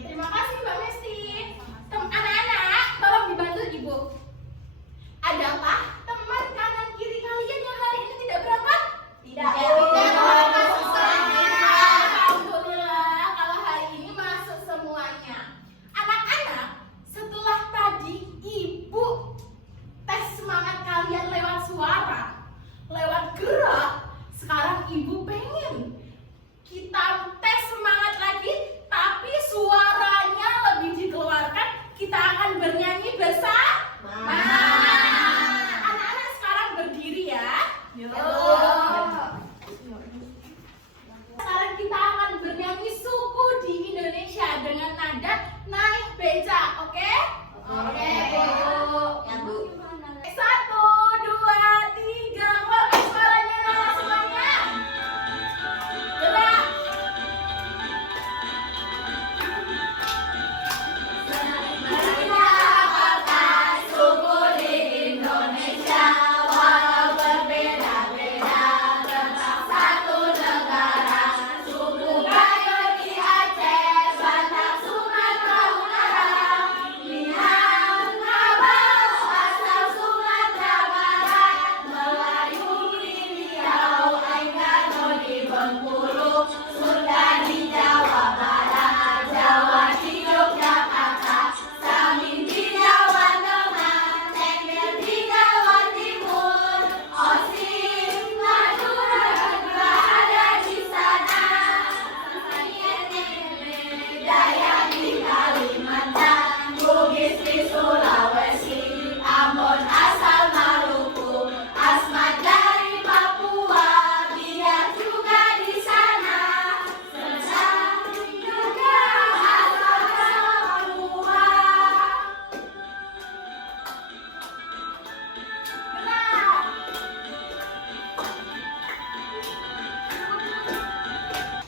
terima kasih Mbak Mesti. Anak-anak, tolong dibantu Ibu. Adakah teman kanan kiri kalian yang hari ini tidak berangkat? Tidak. Alhamdulillah kalau hari ini masuk semuanya. Anak-anak, setelah tadi Ibu tes semangat kalian lewat suara, lewat gerak, sekarang Ibu pengen kita tes semangat lagi, tapi suaranya lebih dikeluarkan. Kita akan bernyanyi bersama. Anak-anak sekarang berdiri ya. Sekarang kita akan bernyanyi suku di Indonesia dengan nada naik beca, oke? Oke, Bu. Ya, Bu. 1, 2, 3, keluarkan suaranya Nana semuanya. Gerak. Suku di Indonesia, walau berbeda-beda, tetap satu negara. Suku Gayo di Aceh, Batak, Sumatera Utara, Minangkabau, asal Sumatera Barat, Melayu di Riau, Ainggano di Bengkulu, Sunda di Jawa Barat, Jawa di Yogyakarta, Samin di Jawa Tengah, Teknir di Jawa Timur, Osing, Madura juga ada di sana. Dayak di Kalimantan, Bugis di Sulawesi, Ambon asal Maluku, Asmat dari Papua, Biak juga di sana. Sesang juga asal Papua.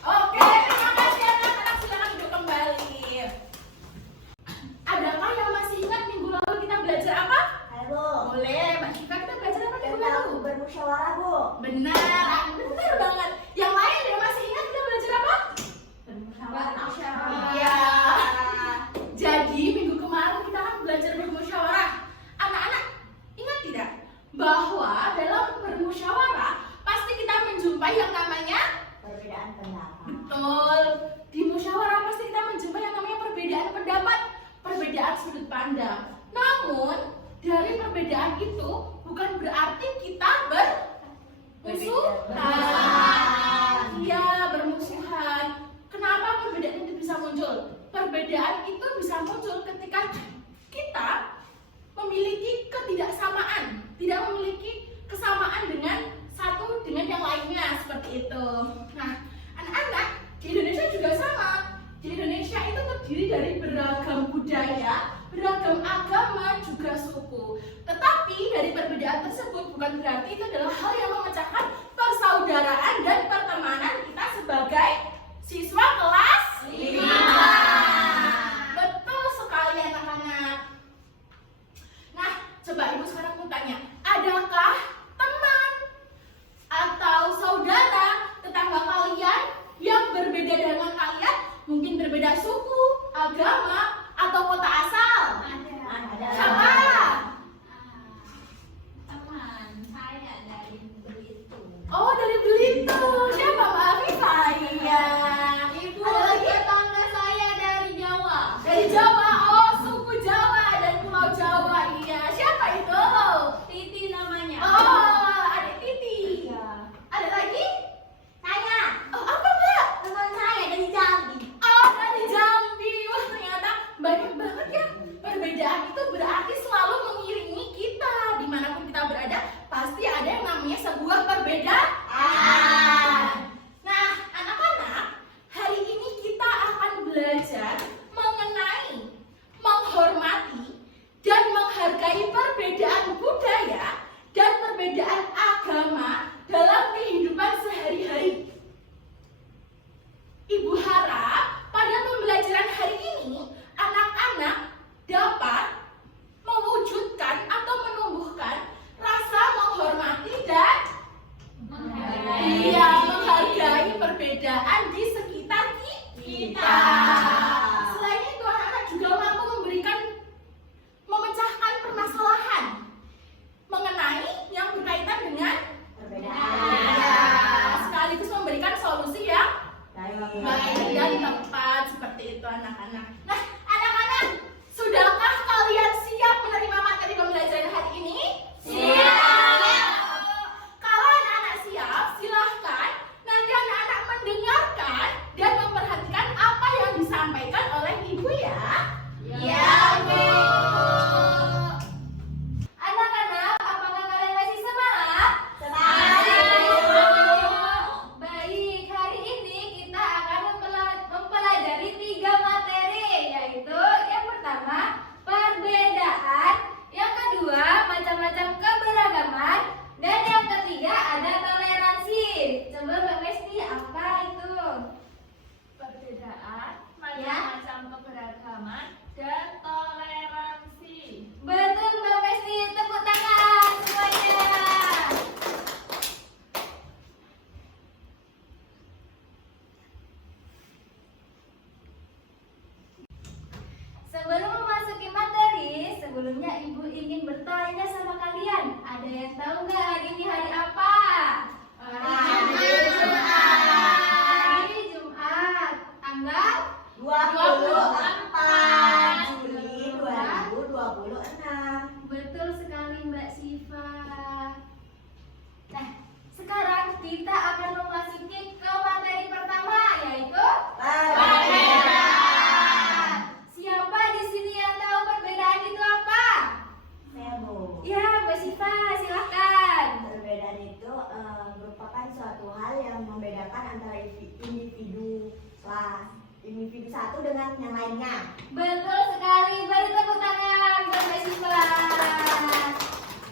Oke, terima kasih anak-anak. Silakan duduk kembali. Adakah yang masih ingat minggu lalu kita belajar apa? Hai, Bu. Boleh, Mbak Syifa, kita belajar apa minggu Tentang lalu? bermusyawarah, Bu. Benar banget. Yang lain yang masih ingat kita belajar apa? Bermusyawarah. Iya. Jadi minggu kemarin kita kan belajar bermusyawarah. Anak-anak, ingat tidak bahwa dalam bermusyawarah pasti kita menjumpai yang namanya Perbedaan pendapat. betul. Di musyawarah pasti kita menjumpai yang namanya perbedaan pendapat, perbedaan sudut pandang. Namun dari perbedaan itu bukan berarti kita bermusuhan. Iya, bermusuhan. Kenapa perbedaan itu bisa muncul? Perbedaan itu bisa muncul ketika kita memiliki ketidaksamaan, tidak memiliki kesamaan dengan satu dengan yang lainnya, seperti itu. Nah, anak-anak, di Indonesia juga sama. Di Indonesia itu terdiri dari beragam budaya, beragam agama, juga suku. Tetapi dari perbedaan tersebut bukan berarti itu adalah hal yang memecahkan persaudaraan dan pertemanan kita sebagai siswa kelas 5. Betul sekali anak-anak. Nah, coba Ibu sekarang mau tanya, adakah teman atau saudara tetangga kalian yang berbeda dengan kalian? Mungkin berbeda suku, agama, atau kota asal? Ada. Siapa? Teman saya dari Belitung. Oh, dari Belitung. Siapa Mbak Afifah? Iya. Ibu. Ada lagi? Tetangga saya dari Jawa. Dari Jawa. Oh, suku Jawa dan Pulau Jawa. Iya. Siapa itu? Titi namanya. Oh, adik Titi. Ada lagi? Saya, Oh, apa Mbak? teman saya dari Jambi. Oh, dari Jambi. dan tepat. Seperti itu anak-anak. Nah, anak-anak, sudahkah kalian siap menerima materi pembelajaran hari ini? Kalau anak-anak siap, silahkan nanti anak-anak mendengarkan dan memperhatikan apa yang disampaikan oleh ibu ya. Anak-anak, apakah kalian masih semangat? Baik, hari ini kita akan mempelajari 3 materi, yaitu yang pertama perbedaan, yang kedua macam-macam keberagaman, dan yang ketiga ada toleransi. Coba Mbak Mesti, apa itu? Perbedaan, macam-macam keberagaman, dan toleransi. Betul Mbak Mesti, tepuk tangan semuanya. Sebelum memasuki materi, sebelumnya Ibu ingin bertanya sama kalian. Ada yang tahu nggak hari ini hari apa? Hari Jumat. Tanggal 24 Juli 2026. betul sekali Mbak Siva. Nah, sekarang kita akan memasuki ke materi pertama, yaitu Perbedaan. Siapa di sini yang tahu perbedaan itu apa? Saya Bu. Ya, Mbak Siva, silahkan. Perbedaan itu merupakan suatu hal yang membedakan antara individu satu dengan yang lainnya. Betul sekali, beri tepuk tangan buat Mbak Siva.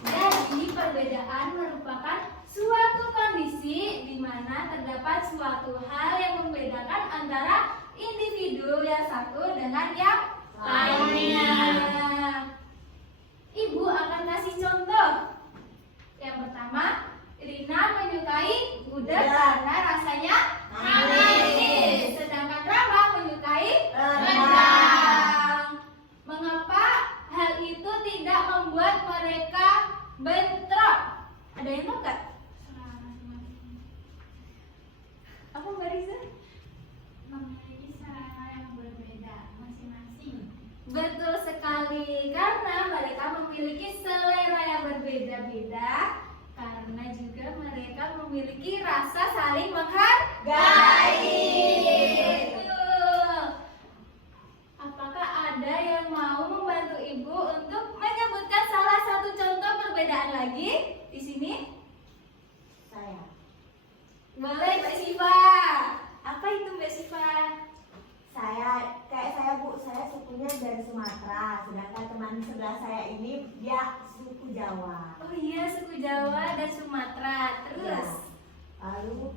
Jadi, perbedaan merupakan suatu kondisi di mana terdapat suatu hal yang membedakan antara individu yang satu dengan yang lainnya. Ibu akan kasih contoh. Yang pertama, Rina menyukai gudeg karena rasanya manis. Sedangkan Rama menyukai rendang. Mengapa hal itu tidak membuat mereka bentrok? Ada yang tahu nggak? Apa Mbak Riza? Memiliki selera yang berbeda masing-masing. Betul sekali, karena mereka memiliki selera yang berbeda-beda, karena juga mereka memiliki rasa saling menghargai. Betul. Apakah ada yang mau membantu Ibu untuk menyebutkan salah satu contoh perbedaan lagi di sini? Saya. Boleh Mbak Siva. Apa itu Mbak Siva? Kayak saya Bu, saya sukunya dari Sumatera, sedangkan teman sebelah saya ini dia suku Jawa. Oh iya, suku Jawa dan Sumatera. Terus? Lalu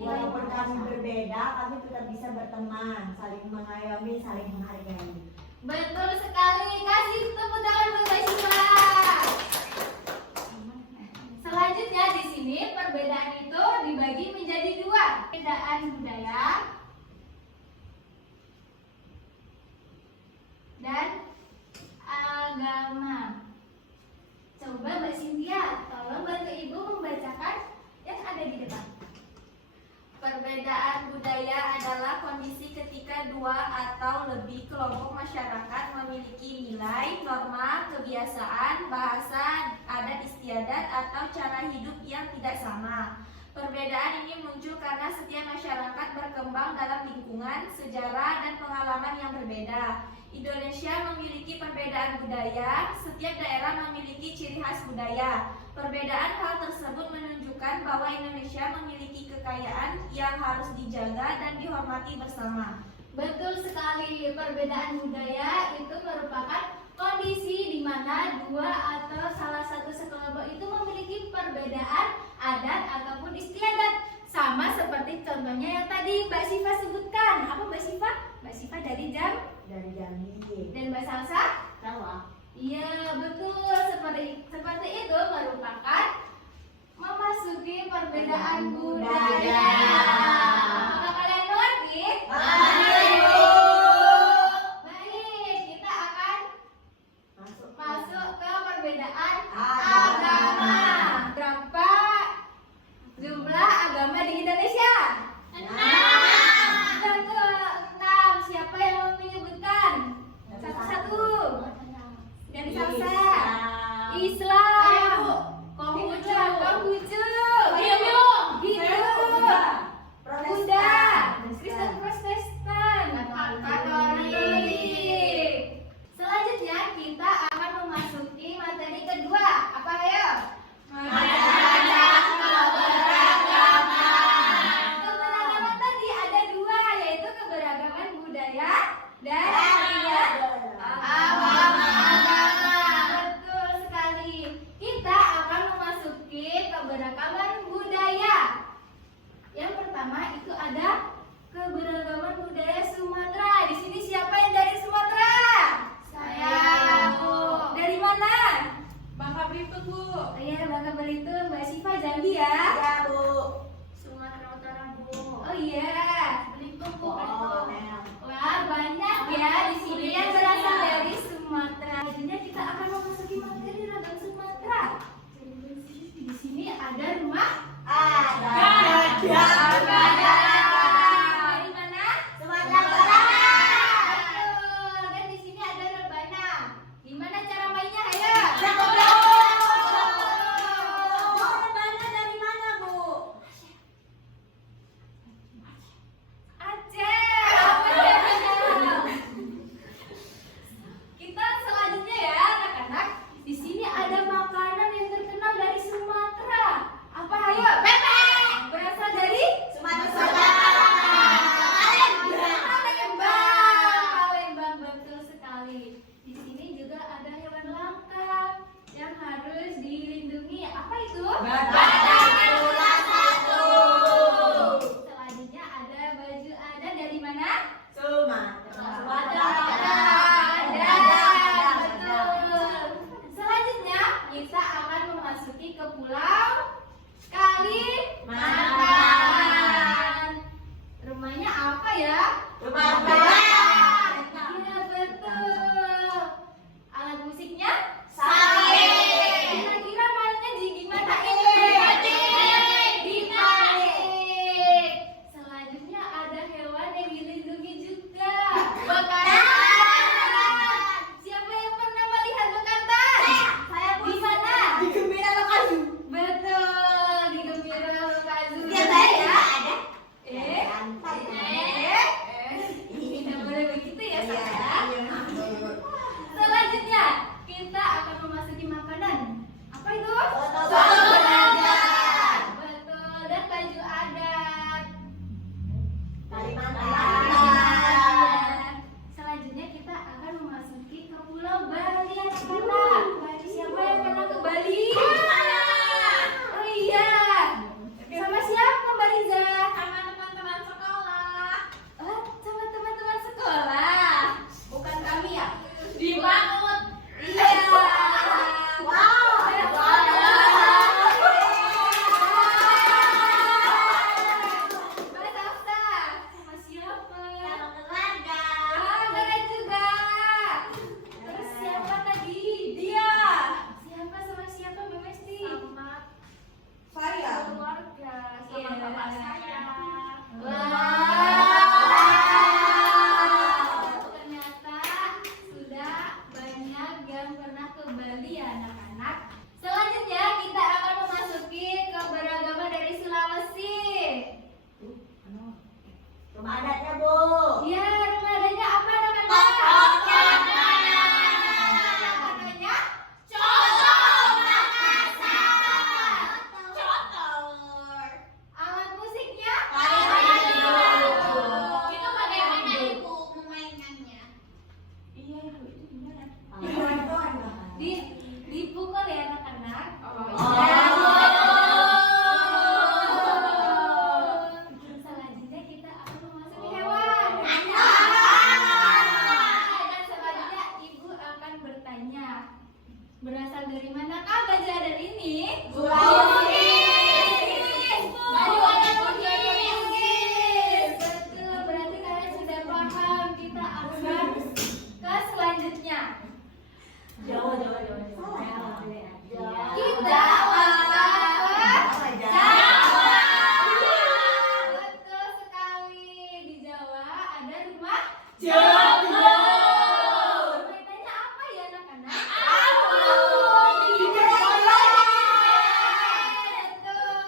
walaupun kami berbeda, kami tetap bisa berteman, saling mengayomi, saling menghargai. Betul sekali. Kasih tepuk tangan buat Mbak Siva. Selanjutnya di sini perbedaan itu dibagi menjadi 2. Perbedaan budaya dan agama. Coba Mbak Cynthia, tolong bantu Ibu membacakan yang ada di depan. Perbedaan budaya adalah kondisi ketika 2 atau lebih kelompok masyarakat memiliki nilai, norma, kebiasaan, bahasa, adat istiadat, atau cara hidup yang tidak sama. Perbedaan ini muncul karena setiap masyarakat berkembang dalam lingkungan, sejarah, dan pengalaman yang berbeda. Indonesia memiliki perbedaan budaya, setiap daerah memiliki ciri khas budaya. Perbedaan hal tersebut menunjukkan bahwa Indonesia memiliki kekayaan yang harus dijaga dan dihormati bersama. Betul sekali, perbedaan budaya itu merupakan kondisi di mana 2 atau salah satu sekelompok itu memiliki perbedaan adat ataupun istiadat. Sama seperti contohnya yang tadi Mbak Siva sebutkan. Apa Mbak Siva? Mbak Siva dari Jambi. Dan Mbak Salsa? Jawa. Iya, betul. Seperti itu merupakan memasuki perbedaan budaya. Apakah kalian mengerti? Baik, kita akan masuk ke perbedaan agama. Berapa jumlah agama di Indonesia? 6. Jawa. Salah. Kita betul sekali. Di Jawa ada rumah Joglo. permainannya apa ya anak-anak? Betul.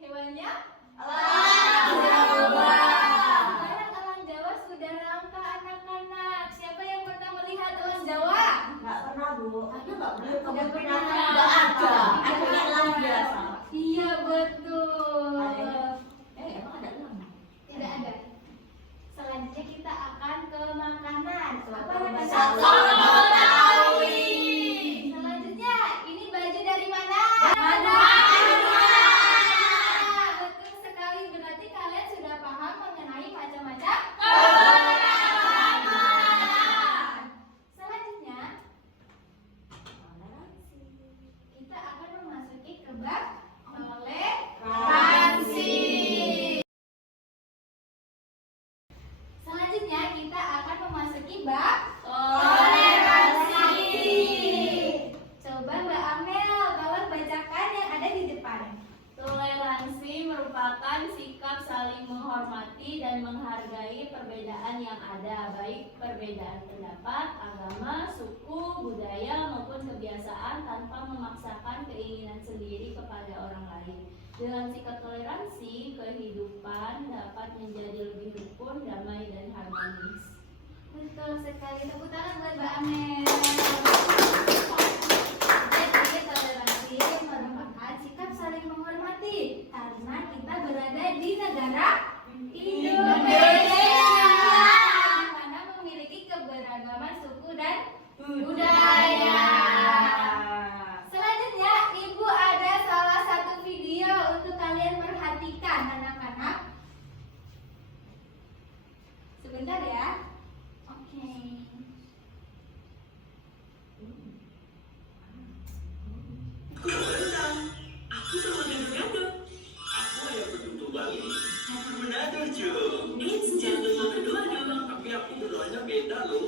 Hewannya? Sekarang elang Jawa sudah langka anak-anak. Siapa yang pernah melihat elang Jawa? Nggak pernah, Bu. Nggak pernah. Nggak ada. Ada elang biasa. Iya betul. Emang ada elang? Tidak ada. Selanjutnya kita akan ke makanan. Apa namanya? Soto Betawi. Selanjutnya, ini baju dari mana? Betul sekali. Berarti kalian sudah paham mengenai macam-macam selanjutnya, kita akan memasuki ke bab toleransi. Selanjutnya kita akan memasuki bab toleransi. Coba Mbak Amel, tolong bacakan yang ada di depan. Toleransi merupakan sikap saling menghormati dan menghargai perbedaan yang ada, baik perbedaan pendapat, agama, suku, budaya, maupun kebiasaan tanpa memaksakan keinginan sendiri kepada orang lain. Dengan sikap toleransi, kehidupan dapat menjadi lebih rukun, damai, dan harmonis. Betul sekali. Tepuk tangan buat Mbak Amel. Jadi toleransi merupakan sikap saling menghormati karena kita berada di negara Indonesia, di mana memiliki keberagaman suku dan budaya. Selanjutnya, Ibu ada salah satu video untuk kalian perhatikan anak-anak. Sebentar ya. Oke. Aku tuh mau gado-gado. Aku yang beruntung Bali. Mau bermenado, Jo. Jangan lupa berdoa dong. Tapi aku berdoanya beda loh.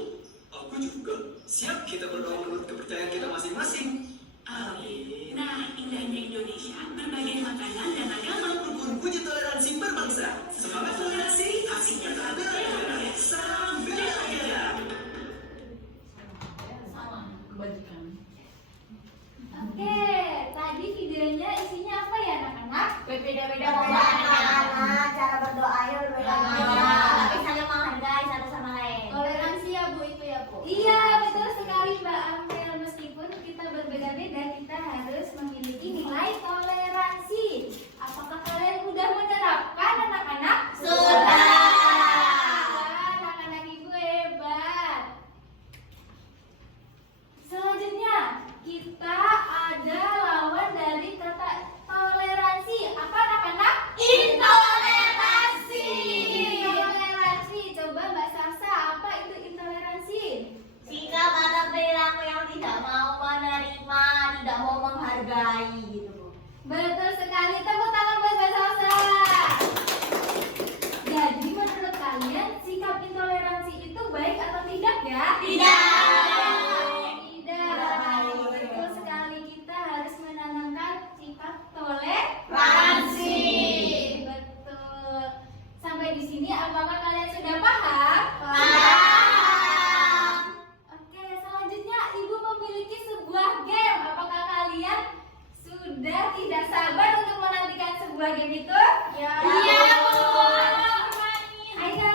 Aku juga. Siap kita berdoa menurut kepercayaan kita masing-masing. Amin. Nah, indahnya Indonesia, berbagai makanan dan agama. Rukun puji toleransi berbangsa. Semangat toleransi, aksi nyata bela negara. Salam bela negara. Kebajikan. Oke, tadi videonya isinya apa ya anak-anak? Berbeda-beda anak-anak, cara berdoanya berbeda-beda. Tapi saling menghargai satu sama lain. Toleransi ya Bu, itu ya Bu? Iya, betul sekali Mbak Amel. Meskipun kita berbeda-beda, kita harus memiliki nilai toleransi. Apakah kalian sudah menerapkan anak-anak? Sudah. Anak-anak Ibu hebat. Selanjutnya, kita ada lawan dari kata toleransi. Apa anak-anak? Intoleransi. Intoleransi. Coba Mbak Sasa, apa itu intoleransi? Sikap atau perilaku yang tidak mau menerima, tidak mau menghargai gitu, Bu. Betul sekali. Tepuk tangan buat Mbak Sasa. Jadi menurut kalian sikap intoleransi itu baik atau tidak ya? Tidak. Betul sekali. Kita harus menanamkan sikap toleransi. Betul. Sampai di sini apakah kalian sudah paham? Oke, selanjutnya Ibu memiliki sebuah game. Apakah kalian sudah tidak sabar untuk menantikan sebuah game itu? Ya. Iya, Bu. Ayo.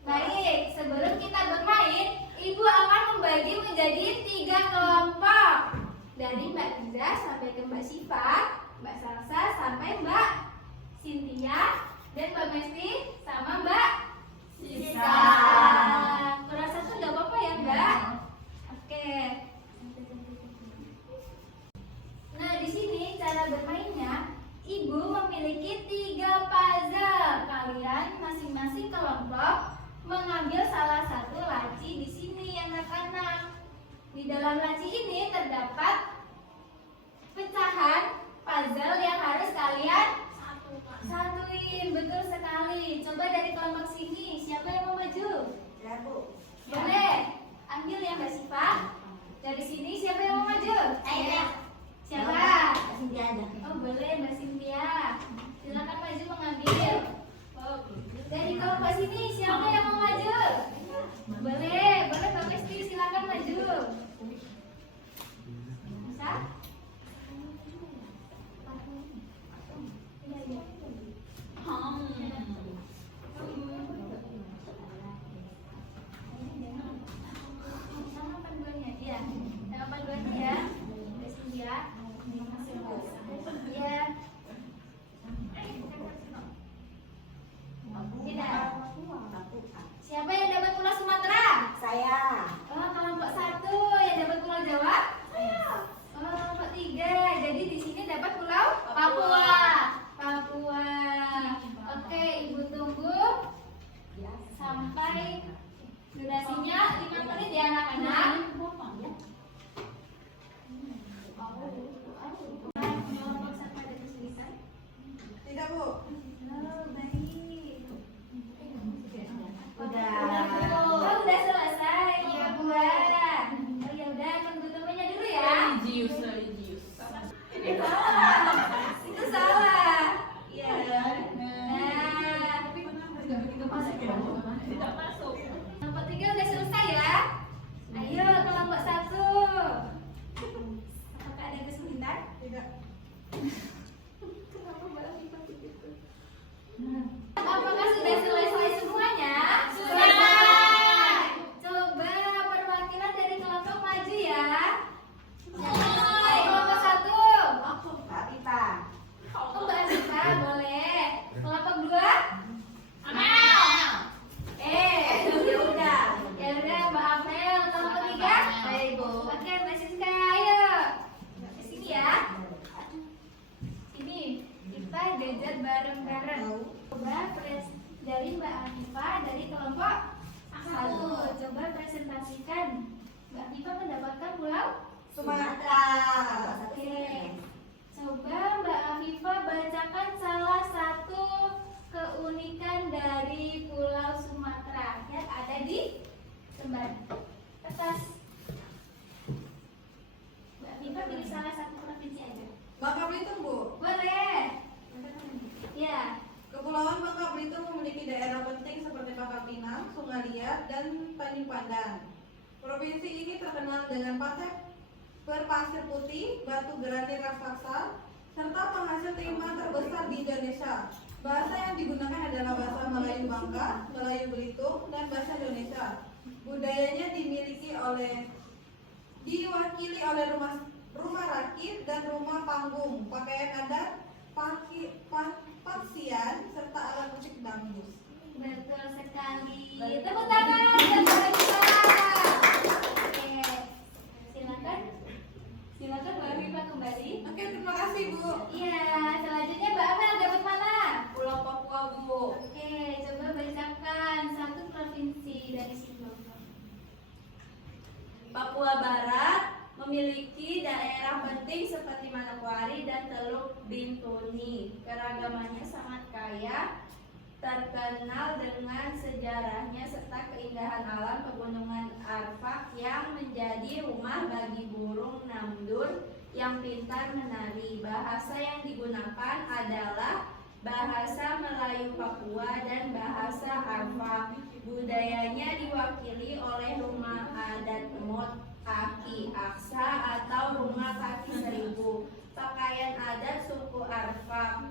Baik, sebelum kita bermain, Ibu akan membagi menjadi 3 kelompok. Dari Mbak Tiza sampai ke Mbak Syifa, Mbak Salsa sampai Mbak Cynthia, dan Mbak Mesti sama Mbak Sisa. Kurang satu nggak apa-apa ya Mbak? Oke. Nah di sini cara bermainnya, Ibu memiliki 3 puzzle. Kalian masing-masing kelompok mengambil salah satu laci di sini anak-anak. Di dalam laci ini terdapat pecahan puzzle yang harus kalian satuin. Betul sekali. Coba dari kelompok sini, siapa yang mau Ya, Bu. Boleh. Ambil ya Mbak Siva. Dari sini siapa yang mau maju? Ayo. Siapa? Kasih dia aja. Oh boleh Mbak Cynthia. Silakan maju mengambil. Oh, dari kelompok sini siapa yang mau maju? Boleh Mbak Lesti silakan maju. Bisa? Sama panduannya, iya. Sama panduannya ya, Mbak Cynthia. Iya. Tidak. Siapa yang dapat pulau Sumatera? Saya. Oh, kelompok 1 yang dapat pulau Jawa? Oh, kelompok 3. Jadi di sini dapat pulau Papua. Papua. Oke, Ibu tunggu sampai durasinya 5 menit ya anak-anak. Kelompok 1 ada kesulitan? Tidak, Bu. Oh, baik. Udah. Oh, udah selesai. Ya, buat. Oh, ya udah, tunggu temennya dulu ya. Religius. Itu salah. Itu salah. Iya. Nah, Tidak masuk. kelompok 3 udah selesai ya. Ayo, kelompok 1. Apakah ada kesulitan? Tidak. Kenapa malah Viva begitu? Apakah sudah selesai semuanya? Sudah. Coba perwakilan dari kelompok maju ya. Ayo, kelompok 1. Kak Tita. Oh, Mbak Asita, boleh. Kelompok 2? Ya udah. Ya udah, Mbak Amel. Kelompok 3? Baik, Bu. Oke, Mbak Siska, ayo. Ke sini ya. Ini kita belajar bareng-bareng. Coba dari Mbak Afifa dari kelompok 1. Coba presentasikan. Mbak Afifa mendapatkan pulau Sumatera. Oke. Coba Mbak Afifa bacakan salah satu keunikan dari Pulau Sumatera yang ada di lembar kertas. Mbak Afifa pilih salah satu provinsi aja. Bangka Belitung, Bu. Boleh. Ya. Kepulauan Bangka Belitung memiliki daerah penting seperti Pangkal Pinang, Sungai Liat, dan Tanjung Pandan. Provinsi ini terkenal dengan berpasir putih, batu granit raksasa, serta penghasil timah terbesar di Indonesia. Bahasa yang digunakan adalah bahasa Melayu Bangka, Melayu Belitung, dan bahasa Indonesia. Budayanya diwakili oleh rumah rakit dan rumah panggung, pakaian adat, paksian, serta alat musik dangdut. Betul sekali. Tepuk tangan buat Mbak Afifa. Oke. Silakan. Silakan Mbak Afifa kembali. Oke, terima kasih, Bu. Iya, selanjutnya Mbak Amel dapat mana? Pulau Papua, Bu. Oke, coba bacakan satu provinsi dari situ. Papua Barat memiliki daerah penting seperti Manokwari dan Teluk Bintuni. Keragamannya sangat kaya, terkenal dengan sejarahnya serta keindahan alam pegunungan Arfak yang menjadi rumah bagi burung namdur yang pintar menari. Bahasa yang digunakan adalah bahasa Melayu Papua dan bahasa Arfak. Budayanya diwakili oleh rumah adat Mot Kaki Aksa atau rumah kaki 1000, pakaian adat suku Arfak,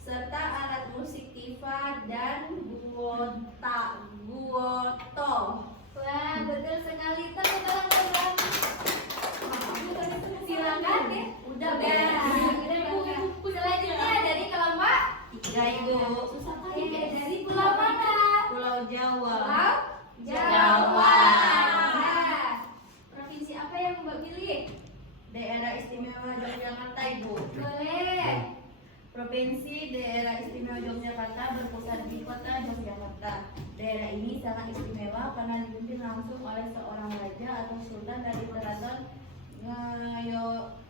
serta alat musik tifa dan guoto. Wah, betul sekali. Tepuk tangan buat silakan ya. Udah. Selanjutnya dari kelompok 3, Ibu. dari pulau mana? Pulau Jawa. Pulau Jawa. Nah, provinsi apa yang Mbak pilih? Daerah Istimewa Yogyakarta, Ibu. Boleh. Provinsi Daerah Istimewa Yogyakarta berpusat di kota Yogyakarta. Daerah ini sangat istimewa karena dipimpin langsung oleh seorang raja atau sultan dari keraton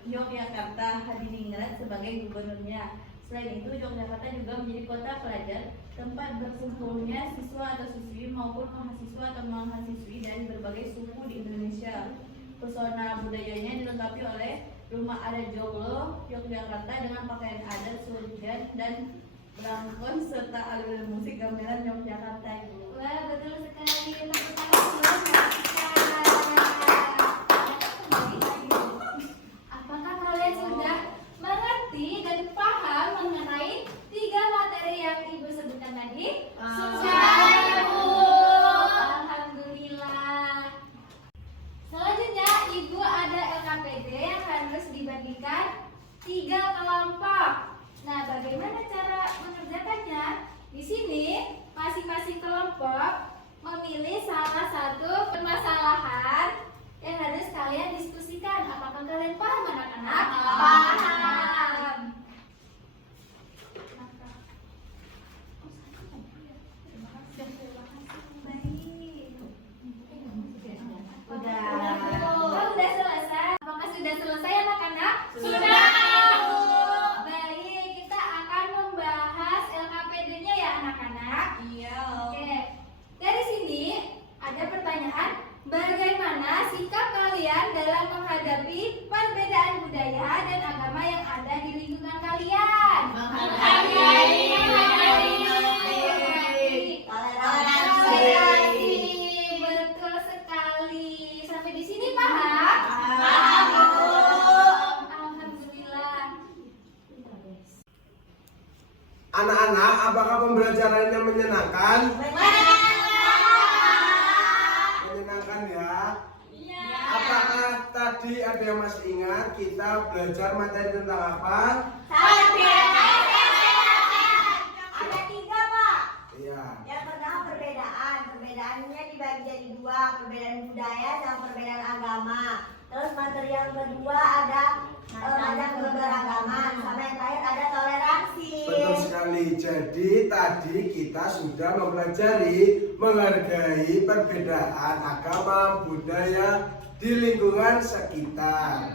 Yogyakarta, Hadiningrat sebagai gubernurnya. Selain itu, Yogyakarta juga menjadi kota pelajar, tempat berkumpulnya siswa atau siswi maupun mahasiswa atau mahasiswi dari berbagai suku di Indonesia. Pesona budayanya dilengkapi oleh rumah adat Joglo Yogyakarta dengan pakaian adat Surjan dan belangkon serta alunan musik gamelan Yogyakarta. Ibu. Wah, betul sekali. Tepuk tangan dulu, Mbak Tika. Apakah kalian sudah mengerti dan paham mengenai 3 materi yang Ibu sebutkan tadi? Sudah, Bu. Alhamdulillah. Selanjutnya, Ibu ada LKPD yang harus dibagikan 3 kelompok. Nah, bagaimana cara mengerjakannya? Di sini, masing-masing kelompok memilih salah satu permasalahan yang harus kalian diskusikan. Apakah kalian paham, anak-anak? Paham. Oh, sudah selesai. Apakah sudah selesai, anak-anak? Sudah, Bu. Baik, kita akan membahas LKPD-nya ya, anak-anak. Iya. Oke, dari sini ada pertanyaan, bagaimana sikap kalian dalam menghadapi perbedaan budaya dan agama yang ada di lingkungan kalian? Menghargai. Toleransi. Betul sekali. Sampai di sini paham? Paham, Bu. Alhamdulillah. Anak-anak, apakah pembelajarannya menyenangkan? Menyenangkan ya? Iya. Apakah tadi ada yang masih ingat kita belajar materi tentang apa? Ada 3, Pak. Iya. Yang pertama perbedaan. Perbedaannya dibagi jadi 2, perbedaan budaya dan perbedaan agama. Terus materi yang kedua ada macam keberagaman. Sama yang terakhir ada toleransi. Betul sekali. Jadi tadi kita sudah mempelajari menghargai perbedaan agama, budaya di lingkungan sekitar.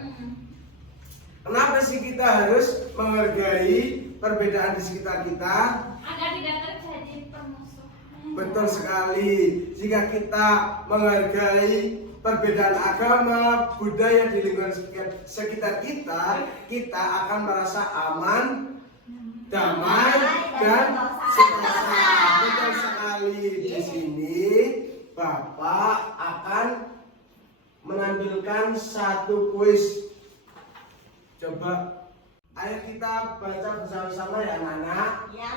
Kenapa sih kita harus menghargai perbedaan di sekitar kita? Agar tidak terjadi permusuhan. Betul sekali. Jika kita menghargai perbedaan agama, budaya di lingkungan sekitar kita, kita akan merasa aman, damai, dan sentosa. Betul sekali. Di sini Bapak akan menampilkan satu kuis. Coba, ayo kita baca bersama-sama ya anak-anak. Ya.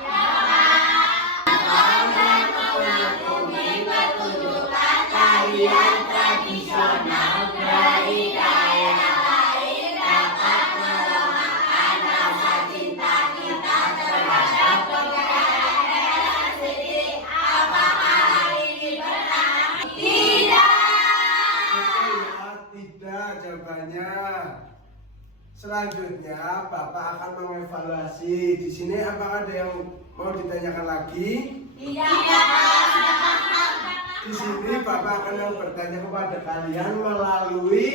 Pertunjukan tarian tradisional dari daerah lain dapat melemahkan rasa cinta kita terhadap budaya sendiri. Apakah hal ini benar? Tidak. Betul ya, tidak jawabannya. Selanjutnya Bapak akan mengevaluasi. Di sini apakah ada yang mau ditanyakan lagi? Di sini Bapak akan bertanya kepada kalian melalui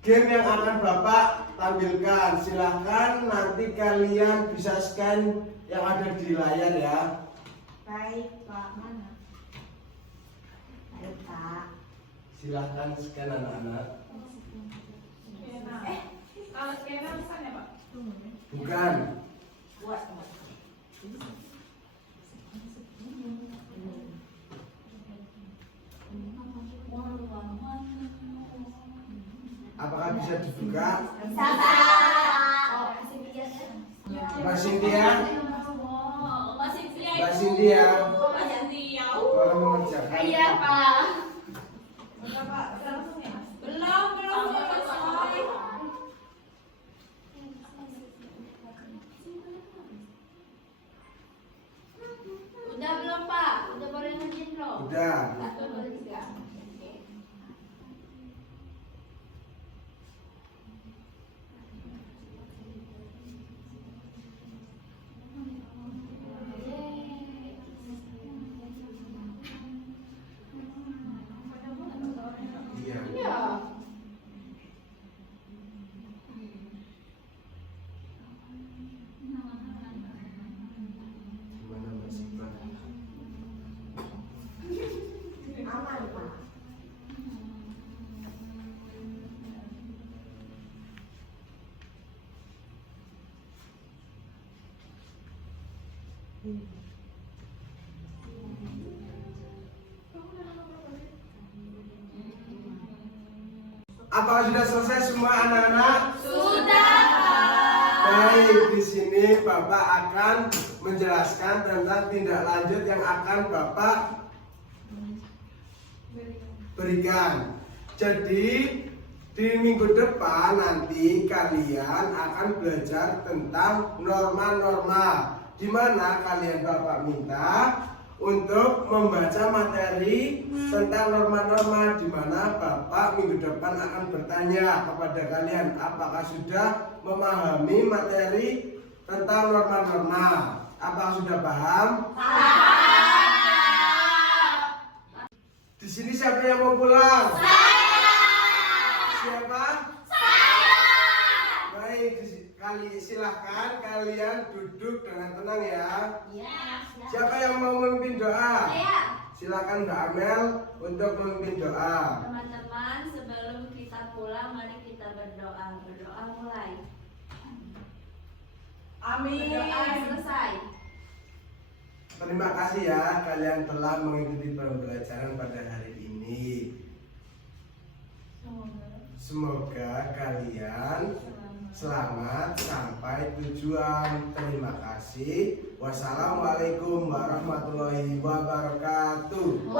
game yang akan Bapak tampilkan. Silahkan nanti kalian bisa scan yang ada di layar ya. Baik, Pak. Mana? Ayo, Pak. Silahkan scan anak-anak. Kalau scanner pesan ya, Pak? Bukan. Buat. Apakah bisa dibuka? Bisa, Pak. Oh, kasih dia ya. Mbak Cynthia, Masih Cynthia. Mbak Cynthia, Mbak Cynthia. tolong mengerjakan. Iya, Pak. Belum selesai. Udah belum, Pak? Udah boleh ngerjain belum? Udah. Udah boleh juga. Oke. Apakah sudah selesai semua anak-anak? Sudah. Baik, di sini Bapak akan menjelaskan tentang tindak lanjut yang akan Bapak berikan. Jadi di minggu depan nanti kalian akan belajar tentang norma-norma, di mana kalian Bapak minta untuk membaca materi tentang norma-norma, di mana Bapak minggu depan akan bertanya kepada kalian apakah sudah memahami materi tentang norma-norma. Apakah sudah paham? Di sini siapa yang mau pulang? Siapa? Baik, silahkan kalian duduk dengan tenang ya. Siapa yang mau memimpin doa? Silakan Mbak Amel untuk memimpin doa. Teman-teman, sebelum kita pulang, mari kita berdoa. Berdoa mulai. Amin. Berdoa selesai. Terima kasih ya kalian telah mengikuti pembelajaran pada hari ini. Semoga kalian selamat sampai tujuan. Terima kasih. Wassalamualaikum warahmatullahi wabarakatuh.